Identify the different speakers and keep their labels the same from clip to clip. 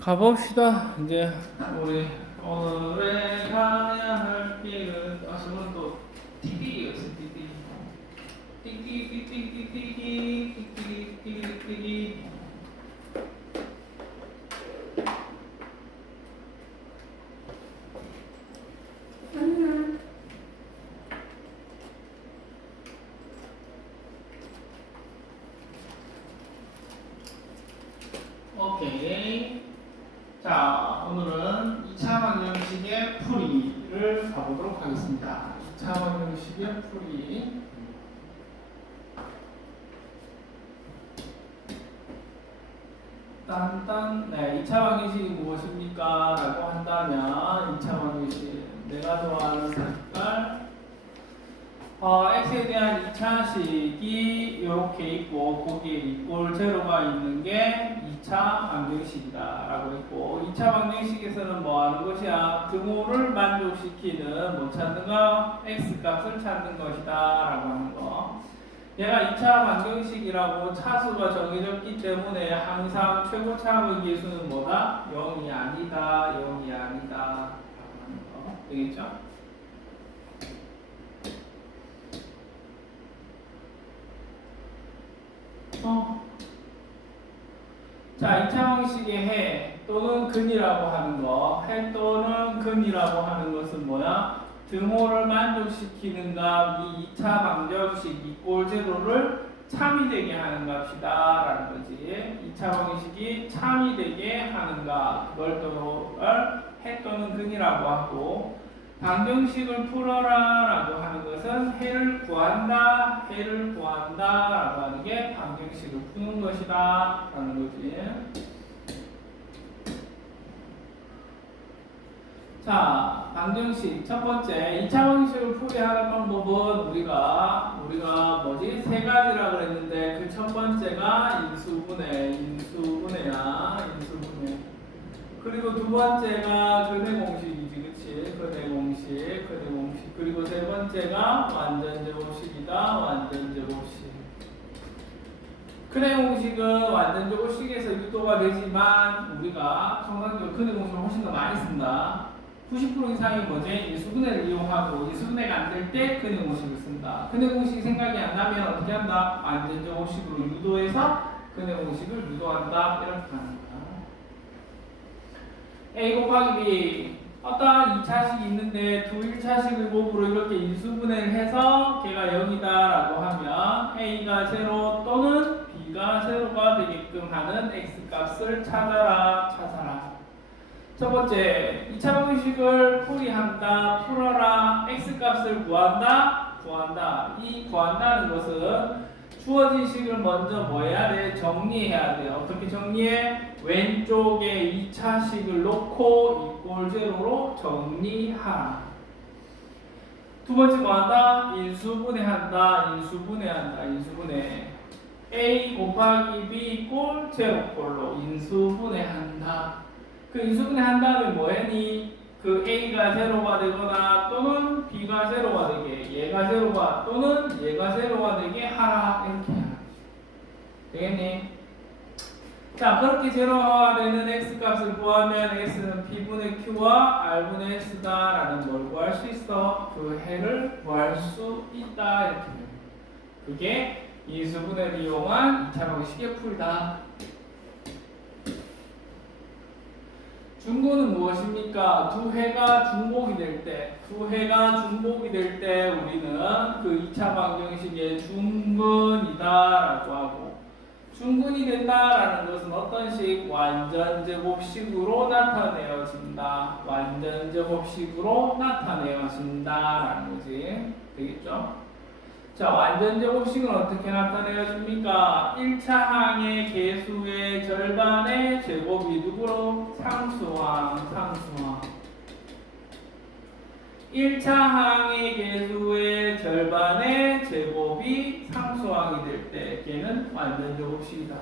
Speaker 1: 가봅시다. 이제 우리 오늘의 가야 할 길은 아 저건 또 띠띠였어 띠띠 띠띠 띠띠 띠띠 띠띠 띠띠 띠띠 오케이. 자, 오늘은 2차 방정식의 풀이를 가보도록 하겠습니다. 2차 방정식의 풀이. 딴딴, 네, 2차 방정식이 무엇입니까? 라고 한다면, 2차 방정식, 내가 좋아하는 색깔, 어, x에 대한 2차식이 이렇게 있고 거기에 이꼴 제로가 있는 게 2차 방정식이다 라고 했고 2차 방정식에서는 뭐 하는 것이야? 등호를 만족시키는 뭐 찾는가? x 값을 찾는 것이다 라고 하는 거. 얘가 2차 방정식이라고 차수가 정해졌기 때문에 항상 최고차의 계수는 뭐다? 0이 아니다, 0이 아니다 라고 거. 되겠죠? 어. 자, 2차 방식의 해 또는 근이라고 하는 거. 해 또는 근이라고 하는 것은 뭐야? 등호를 만족시키는 값, 이 2차 방정식 이꼴 제로를 참이 되게 하는 값이다. 라는 거지. 2차 방식이 참이 되게 하는 값. 그걸 또, 해 또는 근이라고 하고, 방정식을 풀어라 라고 하는 것은 해를 구한다, 해를 구한다 라고 하는 게 방정식을 푸는 것이다 라는 거지. 자, 방정식 첫 번째 2차 방정식을 풀이하는 방법은 우리가 우리가 뭐지 세 가지라 그랬는데 그 첫 번째가 인수분해, 인수분해야, 인수분해. 그리고 두 번째가 근해 공식이지, 그치? 근해 공식, 근해 공식. 그리고 세 번째가 완전 제곱식이다, 완전 제곱식. 근해 공식은 완전 제곱식에서 유도가 되지만 우리가 정상적으로 근해 공식을 훨씬 더 많이 쓴다. 90% 이상이 뭐지? 인수분해를 이용하고 인수분해가 안 될 때 근해 공식을 쓴다. 근해 공식이 생각이 안 나면 어떻게 한다? 완전 제곱식으로 유도해서 근해 공식을 유도한다. 이렇게 하는 거야. A 곱하기 B 어떠한 2차식이 있는데 두 1차식을 곱으로 이렇게 인수분해를 해서 걔가 0이다 라고 하면 A가 0 또는 B가 0가 되게끔 하는 X값을 찾아라 찾아라 첫 번째 2차 방식을 풀이한다 풀어라 X값을 구한다 구한다 이 구한다는 것은 주어진 식을 먼저 뭐 해야 돼? 정리해야 돼. 어떻게 정리해? 왼쪽에 2차식을 놓고 이꼴 제로로 정리하라. 두 번째 뭐 한다? 인수분해한다. 인수분해한다. 인수분해. A 곱하기 B 꼴 제로 꼴로 인수분해한다. 그 인수분해한다면 뭐해니? 그 A가 제로가 되거나 또는 B가 제로가 되게 얘가 제로가 또는 얘가 제로가 되게 하라 이렇게 하라. 되겠니? 자 그렇게 제로가 되는 x 값을 구하면 x는 p분의 q와 r분의 x다라는 걸 구할 수 있어. 그 해를 구할 수 있다 이렇게. 그게 인수분해를 이용한 2차 방식의 풀이다. 중고는 무엇입니까? 두 해가 중복이 될 때, 두 해가 중복이 될 때 우리는 그 2차 방정식의 중근이다라고 하고 중근이 된다라는 것은 어떤 식? 완전 제곱식으로 나타내어진다. 완전 제곱식으로 나타내어진다라는 거지. 되겠죠? 자, 완전 제곱식은 어떻게 나타내어집니까? 1차 항의 개수의 절반의 제곱이 누구로? 상수항, 상수항. 1차 항의 개수의 절반의 제곱이 상수항이 될 때 걔는 완전 제곱식이다.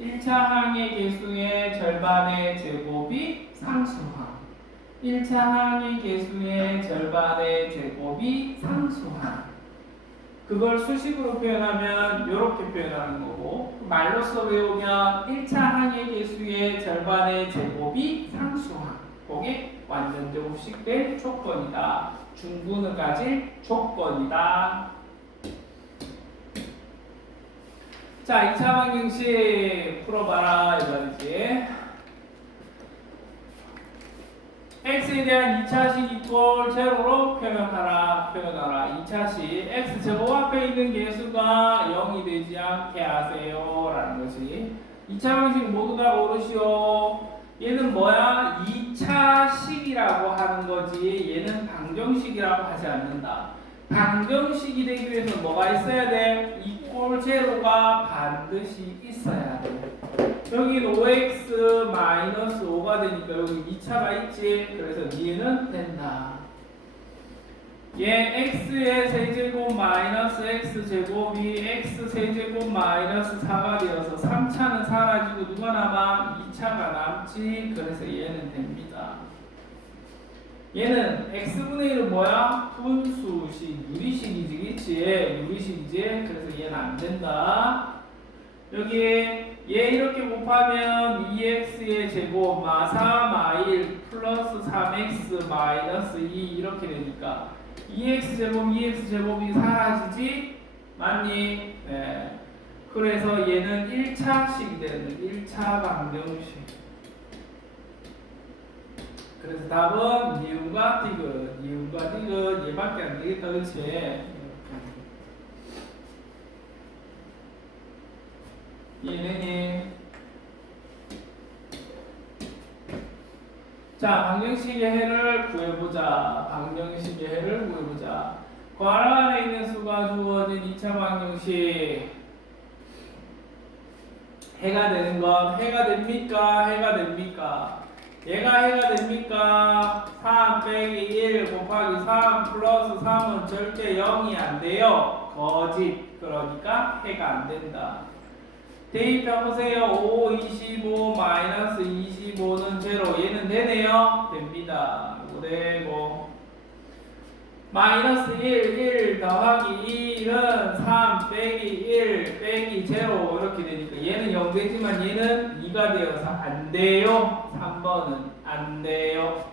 Speaker 1: 1차 항의 개수의 절반의 제곱이 상수항. 1차 항의 개수의 절반의 제곱이 상수항. 그걸 수식으로 표현하면 이렇게 표현하는 거고 말로써 외우면 1차 항의 개수의 절반의 제곱이 상수항 그게 완전 제곱식될 조건이다. 중분을 가질 조건이다. 자 2차 방정식 풀어봐라 이 말이지. X에 대한 2차식 이꼴 제로로 표현하라 표현하라. 2차식 x 제곱 앞에 있는 개수가 0이 되지 않게 하세요 라는 것이 2차 방식 모두 다 모르시오 얘는 뭐야 2차식이라고 하는 거지 얘는 방정식이라고 하지 않는다 방정식이 되기 위해서 뭐가 있어야 돼? 이꼴 제로가 반드시 있어야 돼 여기 5x 마이너스 5가 되니까 여기 2차가 있지. 그래서 얘는 된다. 얘 x의 세제곱 마이너스 x 제곱이 x 세제곱 마이너스 4가 되어서 3차는 사라지고 누가 남아? 2차가 남지. 그래서 얘는 됩니다. 얘는 x분의 1은 뭐야? 분수식, 유리식이지, 그치? 유리식이지? 그래서 얘는 안 된다. 여기 얘 이렇게 곱하면 2x의 제곱 마 4 마 1 플러스 3x 마이너스 2 이렇게 되니까 2x 제곱 2x 제곱이 사라지지 맞니? 네. 그래서 얘는 1차식이 되는 1차 방정식. 그래서 답은 니은과 디귿, 니은과 디귿 얘밖에 안 되겠다, 그렇지? 얘는 자 방정식의 해를 구해보자. 방정식의 해를 구해보자. 괄호 안에 있는 수가 주어진 2차 방정식. 해가 되는 건 해가 됩니까? 해가 됩니까? 얘가 해가 됩니까? 3 빼기 1 곱하기 3 플러스 3은 절대 0이 안 돼요. 거짓. 그러니까 해가 안 된다 대입해 보세요. 5, 25, 마이너스 25는 제로. 얘는 되네요. 됩니다. 되고. 마이너스 1, 1 더하기 1은 3 빼기 1 빼기 제로 이렇게 되니까 얘는 0 되지만 얘는 2가 되어서 안 돼요. 3번은 안 돼요.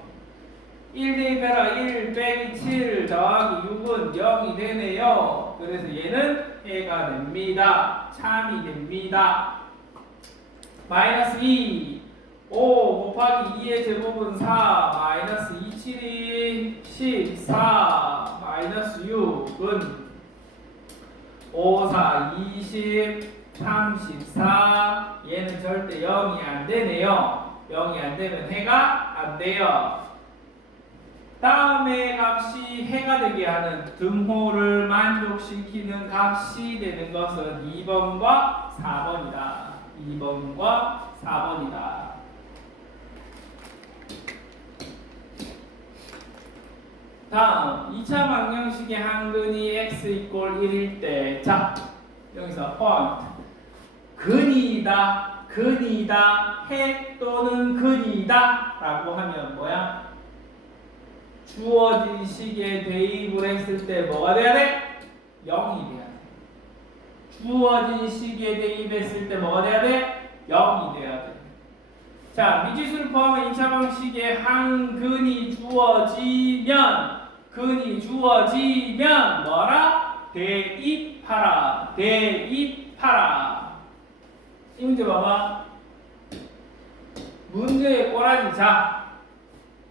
Speaker 1: 1 대입해라 1 빼기 7 더하기 6은 0이 되네요. 그래서 얘는 해가 됩니다. 참이 됩니다. 마이너스 2 5 곱하기 2의 제곱은 4 마이너스 2 7이 14 마이너스 6은 5 4 20 34 얘는 절대 0이 안 되네요. 0이 안 되면 해가 안 돼요. 다음에 값이 해가 되게 하는 등호를 만족시키는 값이 되는 것은 2번과 4번이다. 2번과 4번이다. 다음 2차 방정식의 항근이 x 이꼴 1일 때 자, 여기서 포인트 근이다 근이다 해 또는 근이다 라고 하면 뭐야? 주어진 식에 대입을 했을 때 뭐가 돼야 돼? 0이 돼야 돼. 주어진 식에 대입했을 때 뭐가 돼야 돼? 0이 돼야 돼. 자, 미지수를 포함한 2차 방식의 항근이 주어지면 근이 주어지면 뭐라? 대입하라. 대입하라. 이 문제 봐봐. 문제의 꼬라지 자.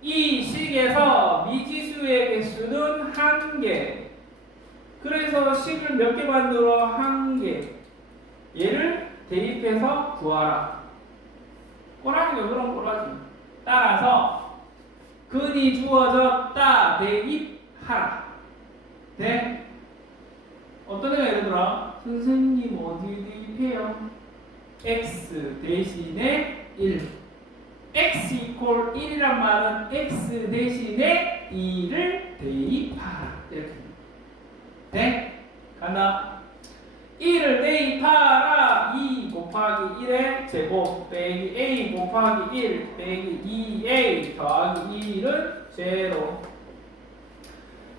Speaker 1: 이 식에서 미지수의 개수는 한 개. 그래서 식을 몇 개 만들어? 한 개. 얘를 대입해서 구하라. 꼬라지가 그런 꼬라지. 따라서 근이 주어졌다. 대입하라. 네? 어떤 애가 예를 들어 선생님 어디 대입해요? x 대신에 1. X 이퀄 1이란 말은 x 대신에 2를 대입하라 이렇게 네? 간다 1을 대입하라 2 곱하기 1의 제곱 빼기 a 곱하기 1 빼기 2a 더하기 1은 제로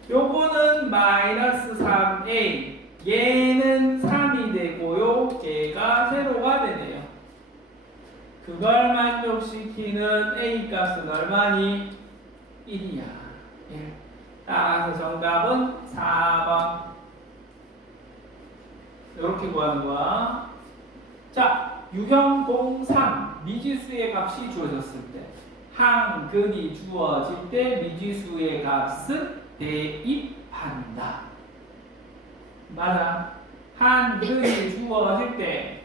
Speaker 1: 요거는 마이너스 3a 얘는 3이 되고요. 얘가 제로가 되네요. 그걸 만족시키는 A 값은 얼마니? 1이야. 1. 따라서 정답은 4번. 이렇게 구하는 거야. 자, 유형 03 미지수의 값이 주어졌을 때 항근이 주어질 때 미지수의 값은 대입한다. 맞아. 한근이 주어질 때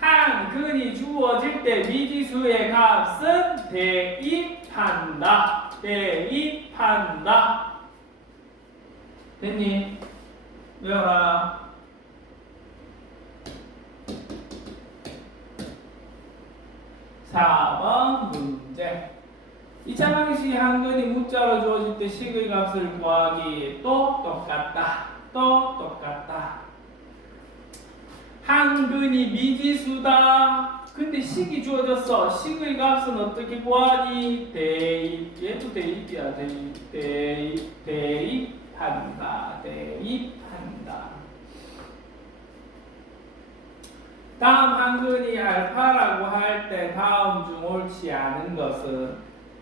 Speaker 1: 한근이 주어질 때 미지수의 값은 대입한다. 대입한다. 됐니? 외워라. 사번 문제. 2차 방식이 한근이 문자로 주어질 때 식의 값을 구하기 또 똑같다. 또 똑같다. 한근이 미지수다. 근데 식이 주어졌어. 식의 값은 어떻게 구하니? 대입. 얘도 대입이야. 대입. 대입. 대입한다. 대입한다. 다음 한근이 알파라고 할 때 다음 중 옳지 않은 것은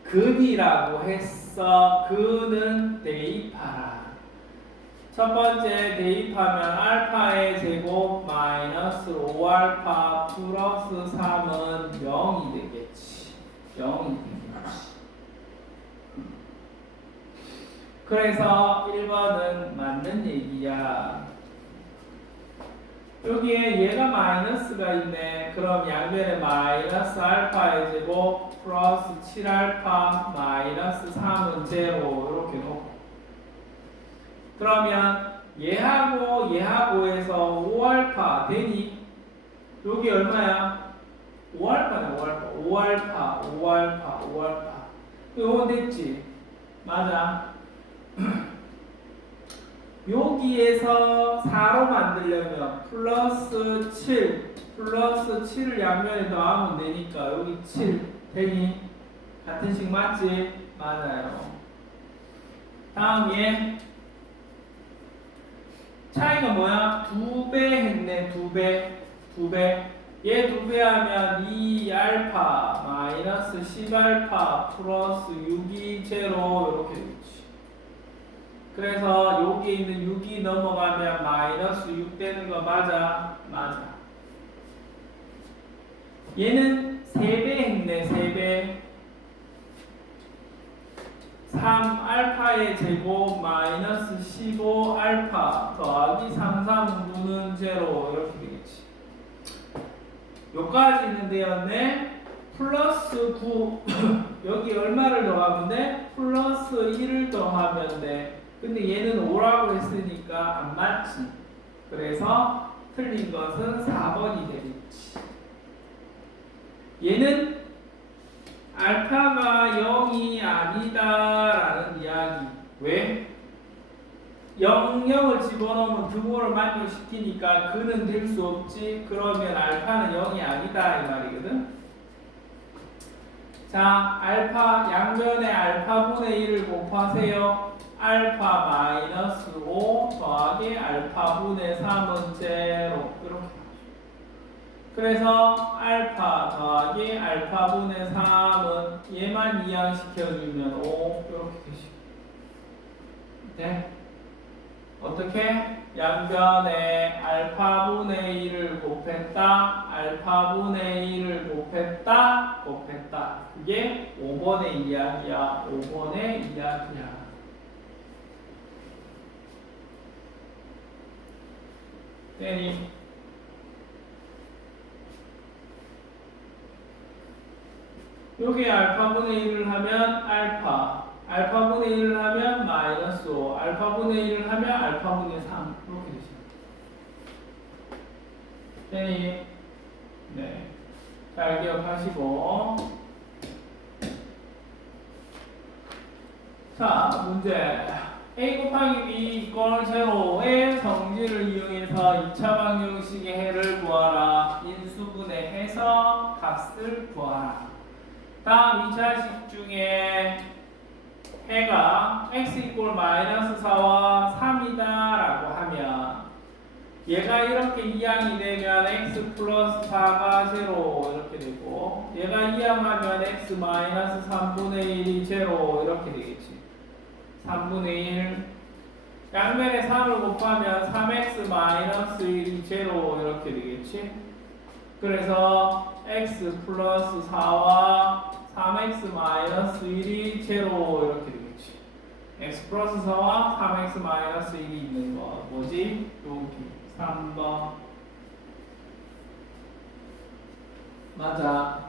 Speaker 1: 근이라고 했어. 근은 대입하라. 첫 번째 대입하면 알파의 제곱 마이너스 5알파 플러스 3은 0이 되겠지. 0이 되겠지. 그래서 1번은 맞는 얘기야. 여기에 얘가 마이너스가 있네. 그럼 양변에 마이너스 알파의 제곱 플러스 7알파 마이너스 3은 제로 이렇게 놓고 그러면 얘하고 얘하고에서 5알파 되니 여기 얼마야? 5알파네 5알파 5알파 5알파 5알파 요건 됐지? 맞아 여기에서 4로 만들려면 플러스 7 플러스 7을 양면에 더하면 되니까 여기 7 되니? 같은 식 맞지? 맞아요 다음 얘 차이가 뭐야? 두 배 했네 두 배, 두 배. 얘 두 배 하면 2 알파 마이너스 10 알파 플러스 6이 제로 이렇게 되지. 그래서 여기 있는 6이 넘어가면 마이너스 6 되는 거 맞아? 맞아. 얘는 3배 했네 3배. 3 알파의 제곱 마이너스 15 알파 더하기 3 3분은 제로 이렇게 되겠지. 요까지 있는 데였네. 플러스 9 여기 얼마를 더하면 돼? 플러스 1을 더하면 돼. 근데 얘는 5라고 했으니까 안 맞지. 그래서 틀린 것은 4번이 되겠지. 얘는 알파가 0이 아니다라는 이야기. 왜? 0, 0을 집어넣으면 등호를 만족시키니까 그는 될 수 없지. 그러면 알파는 0이 아니다 이 말이거든. 자, 알파 양변에 알파분의 1을 곱하세요. 알파 마이너스 5 더하기 알파분의 3은 제로 이렇게 그래서 알파 더하기 알파분의 3은 얘만 이항시켜주면 5 이렇게 되시고. 네? 어떻게? 양변에 알파분의 1을 곱했다 알파분의 1을 곱했다 곱했다. 그게 5번의 이야기야. 5번의 이야기야. 네 여기 알파분의 1을 하면 알파, 알파분의 1을 하면 마이너스 5, 알파분의 1을 하면 알파분의 3 이렇게 되죠. 네. 네. 잘 기억하시고 자, 문제 a 곱하기 b 이꼴 제로의 성질을 이용해서 2차 방정식의 해를 구하라. 인수분해해서 값을 구하라. 다음 2차식 중에 해가 x 이꼴 마이너스 4와 3이다 라고 하면 얘가 이렇게 이항이 되면 x 플러스 4가 제로 이렇게 되고 얘가 이항하면 x 마이너스 3분의 1이 제로 이렇게 되겠지. 3분의 1 양면에 3을 곱하면 3x 마이너스 1이 제로 이렇게 되겠지 그래서 x 플러스 4와 3x 마이너스 1이 제로 이렇게 되겠지. x 플러스 4와 3x 마이너스 1이 있는 거 뭐지? 여기 3번. 맞아.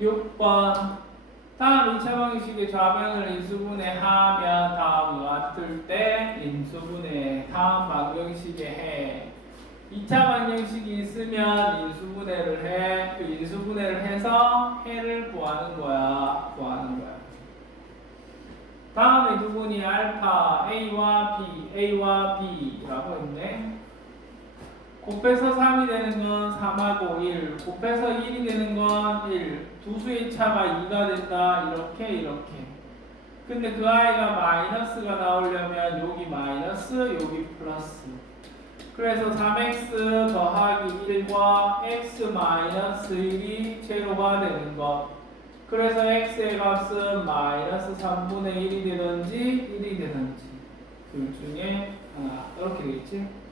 Speaker 1: 6번 다음 2차 방식의 좌변을 인수분해 하면 다음과 같을 때 인수분해 다음 방정식에 해 2차 방정식이 있으면 인수분해를 해. 그 인수분해를 해서 해를 구하는 거야. 구하는 거야. 다음에 두 분이 알파 A와 B, A와 했네. 곱해서 3이 되는 건 3하고 1, 곱해서 1이 되는 건 1. 두 수의 차가 2가 된다. 이렇게 이렇게. 근데 그 아이가 마이너스가 나오려면 여기 마이너스, 여기 플러스. 그래서 3x 더하기 1과 x 마이너스 1이 제로가 되는 것. 그래서 x의 값은 마이너스 3분의 1이 되든지 1이 되든지 둘 중에 하나 이렇게 되겠지.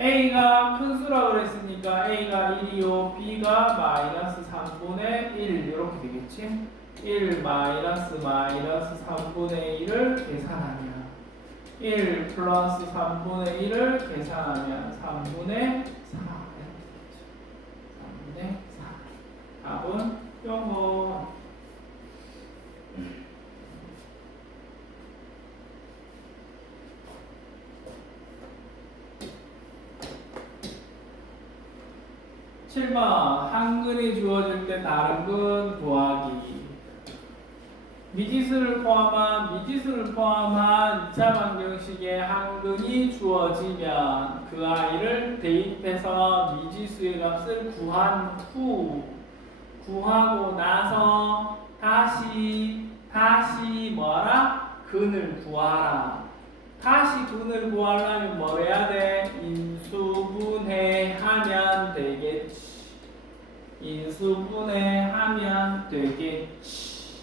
Speaker 1: A가 큰 수라고 그랬으니까 A가 1이요. B가 마이너스 3분의 1 이렇게 되겠지? 1 마이너스 마이너스 3분의 1을 계산하면 1 플러스 3분의 1을 계산하면 3분의 4 3분의 4 답은 0번 7번 한근이 주어질 때 다른 근 구하기. 미지수를 포함한 미지수를 포함한 2차 방정식에 한근이 주어지면 그 아이를 대입해서 미지수의 값을 구한 후 구하고 나서 다시 다시 뭐라? 근을 구하라. 다시 근을 구하려면 뭘 해야 돼? 인수분해. 인수분해 하면 되겠지.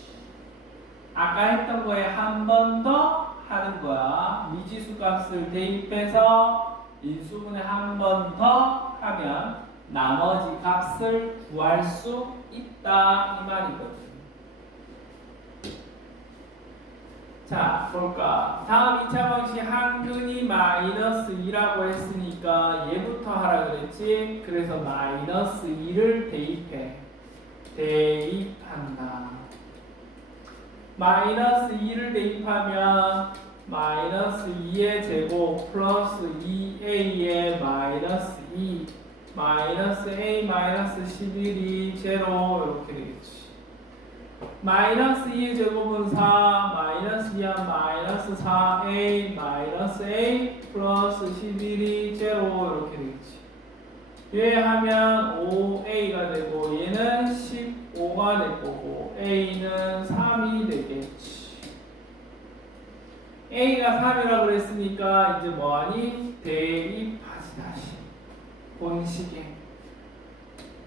Speaker 1: 아까 했던 거에 한 번 더 하는 거야. 미지수 값을 대입해서 인수분해 한 번 더 하면 나머지 값을 구할 수 있다 이 말이거든. 자, 볼까? 다음 2차 방식 한근이 마이너스 2라고 했으니까 얘부터 하라 그랬지? 그래서 마이너스 2를 대입해. 대입한다. 마이너스 2를 대입하면 마이너스 2의 제곱 플러스 2a의 마이너스 2 마이너스 a 마이너스 11이 제로 이렇게 되겠지. 마이너스 2의 제곱은 4 마이너스 2한 마이너스 4a 마이너스 a 플러스 11이 제로 이렇게 되겠지. 얘 하면 5a가 되고 얘는 15가 될 거고 a는 3이 되겠지. a가 3이라고 그랬으니까 이제 뭐하니? 대입하지 다시 본식에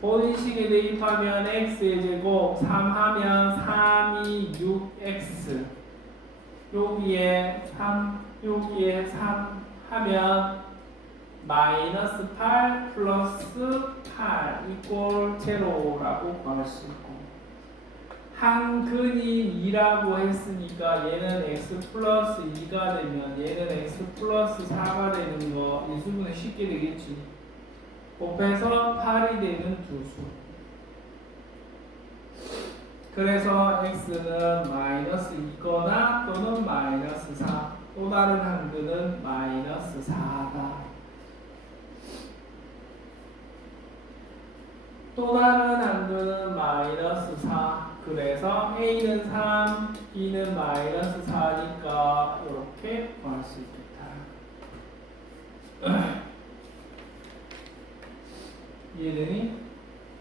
Speaker 1: 본식에 대입하면 x의 제곱 3 하면 3이 6x 여기에 3 여기에 3 하면 마이너스 8 플러스 8 이꼴 제로라고 구할 수 있고. 한 근이 2라고 했으니까 얘는 x 플러스 2가 되면 얘는 x 플러스 4가 되는 거 인수분해 쉽게 되겠지 곱해서 8이 되는 두 수. 그래서 x는 마이너스 2거나 또는 마이너스 4 또 다른 한근은 마이너스 4다. 또 다른 한도는 마이너스 4 그래서 A는 3, B는 마이너스 4니까 이렇게 구할 수 있겠다 이해되니?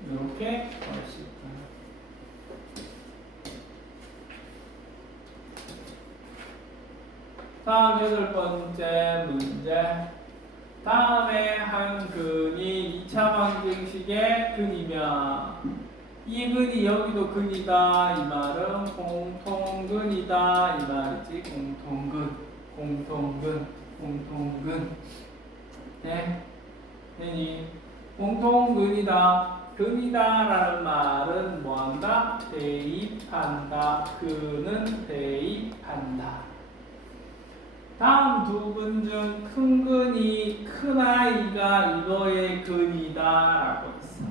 Speaker 1: 이렇게 구할 수 있다 다음 여덟 번째 문제. 다음에 한 근이 2차 방정식의 근이면 이 근이 여기도 근이다 이 말은 공통근이다 이 말이지 공통근 공통근 공통근 네 괜히 공통근이다. 근이다라는 말은 뭐한다? 대입한다. 그는 대입한다. 다음 두근중큰 근이 큰 아이가 이거의 근이다라고 했어.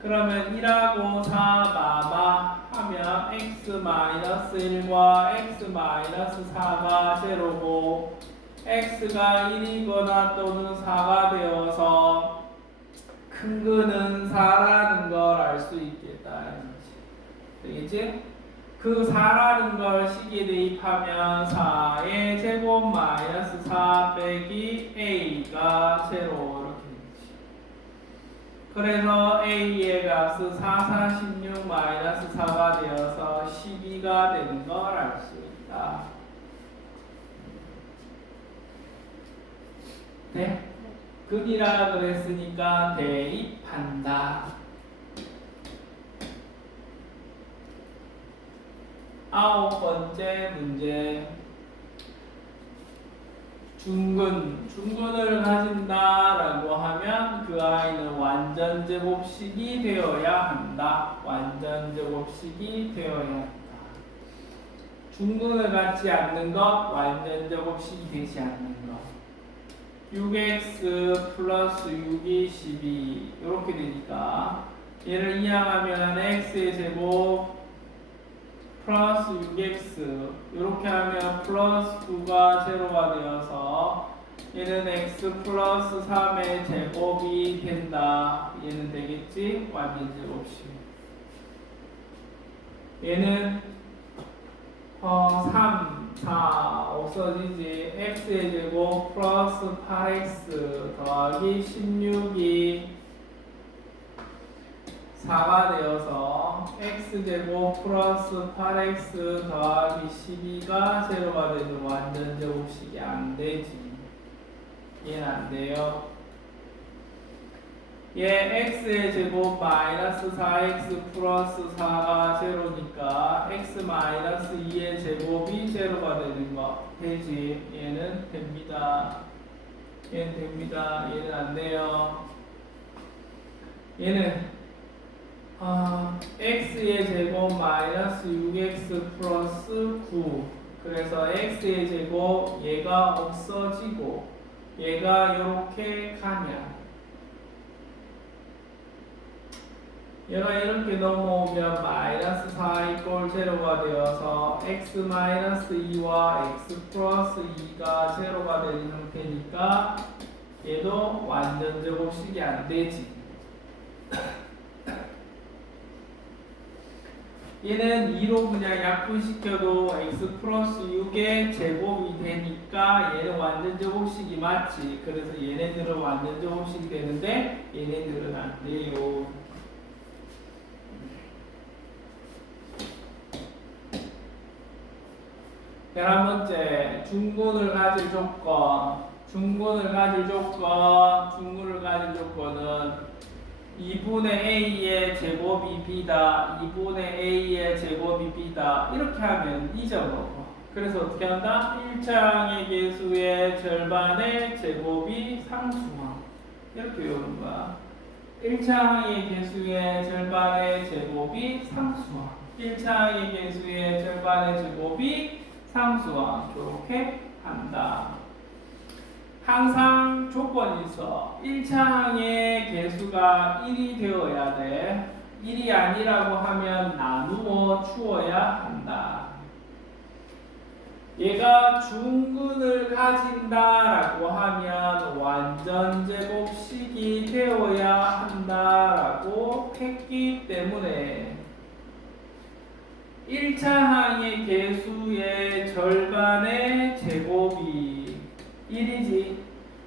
Speaker 1: 그러면 1하고 4 마마 하면 x-1과 x-4가 제로고 x가 1이거나 또는 4가 되어서 큰 근은 4라는 걸 알 수 있겠다. 되겠지? 그 4라는 걸 식에 대입하면 4의 제곱 마이너스 4 빼기 a가 제로 이렇게 되지. 그래서 a의 값은 4, 4, 16 마이너스 4가 되어서 12가 되는 걸 알 수 있다. 네? 근이라 그랬으니까 대입한다. 아홉 번째 문제. 중근, 중근을 가진다 라고 하면 그 아이는 완전 제곱식이 되어야 한다. 완전 제곱식이 되어야 한다. 중근을 갖지 않는 것, 완전 제곱식이 되지 않는 것. 6x 플러스 6이 12 이렇게 되니까 얘를 이항하면 x의 제곱 플러스 6x 이렇게 하면 플러스 9가 제로가 되어서 얘는 x 플러스 3의 제곱이 된다. 얘는 되겠지? 완전 제곱식 얘는 어, 3, 4 없어지지 x의 제곱 플러스 8x 더하기 16이 4가 되어서 x제곱 플러스 8x 더하기 12가 제로가 되는 완전 제곱식이 안 되지. 얘는 안 돼요. 얘 x의 제곱 마이너스 4x 플러스 4가 제로니까 x 마이너스 2의 제곱이 제로가 되는 거 되지. 얘는 됩니다. 얘는 됩니다. 얘는 안 돼요. 얘는 아, x의 제곱 마이너스 6x 플러스 9 그래서 x의 제곱 얘가 없어지고 얘가 이렇게 가면 얘가 이렇게 넘어오면 마이너스 4 이꼴 제로가 되어서 x 마이너스 2와 x 플러스 2가 제로가 되는 형태니까 얘도 완전 제곱식이 안 되지. 얘는 2로 그냥 약분시켜도 x 플러스 6의 제곱이 되니까 얘는 완전 제곱식이 맞지. 그래서 얘네들은 완전 제곱식이 되는데 얘네들은 안 돼요. 열한 번째, 중군을 가질 조건. 중군을 가질 조건, 중군을 가질 조건은 2분의 a의 제곱이 b다. 2분의 a의 제곱이 b다. 이렇게 하면 잊어먹어. 그래서 어떻게 한다? 1차항의 개수의 절반의 제곱이 상수항. 이렇게 외우는 거야. 1차항의 개수의 절반의 제곱이 상수항. 1차항의 개수의 절반의 제곱이 상수항. 이렇게 한다. 항상 조건이 있어. 1차항의 개수가 1이 되어야 돼. 1이 아니라고 하면 나누어 주어야 한다. 얘가 중근을 가진다라고 하면 완전 제곱식이 되어야 한다라고 했기 때문에 1차 항의 개수의 절반의 제곱이 1이지.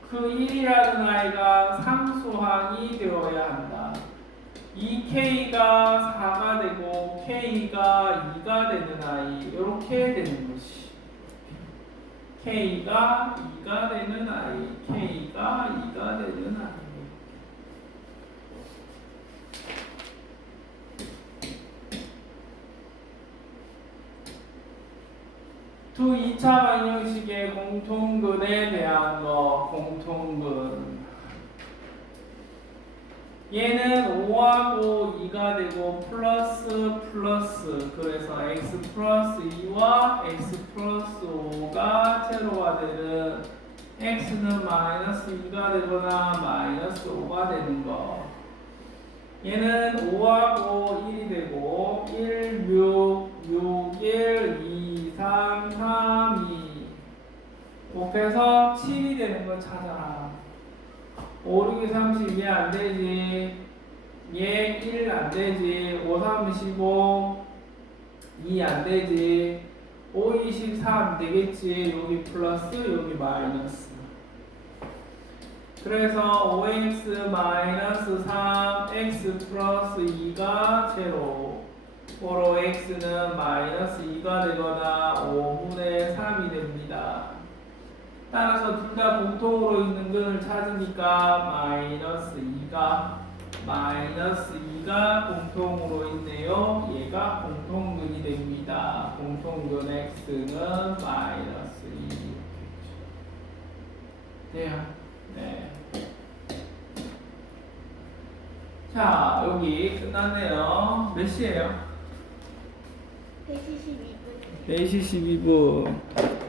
Speaker 1: 그 1이라는 아이가 상수항이 되어야 한다. 이 K가 4가 되고 K가 2가 되는 아이 이렇게 되는 것이. k가 2가 되는 i, k가 2가 되는 i. 두 2차 방정식의 공통근에 대한 거, 공통근. 얘는 5하고 2가 되고 플러스 플러스 그래서 x 플러스 2와 x 플러스 5가 제로가 되는 x는 마이너스 2가 되거나 마이너스 5가 되는 거 얘는 5하고 1이 되고 1, 6, 6, 1, 2, 3, 3, 2 곱해서 7이 되는 거 찾아라 5, 6이 30, 얘 안 되지. 얘 1 안 되지. 5, 3, 15, 2 안 되지. 5, 23 되겠지. 여기 플러스, 여기 마이너스. 그래서 5x 마이너스 3, x 플러스 2가 제로. 고로 x는 마이너스 2가 되거나 5분의 3이 됩니다. 따라서 둘 다 공통으로 있는 근을 찾으니까 마이너스 2가 마이너스 2가 공통으로 있네요. 얘가 공통근이 됩니다. 공통근 x는 마이너스 2. 돼요. 네. 자, 여기 끝났네요. 몇 시에요?
Speaker 2: 172분.
Speaker 1: 4시 12분.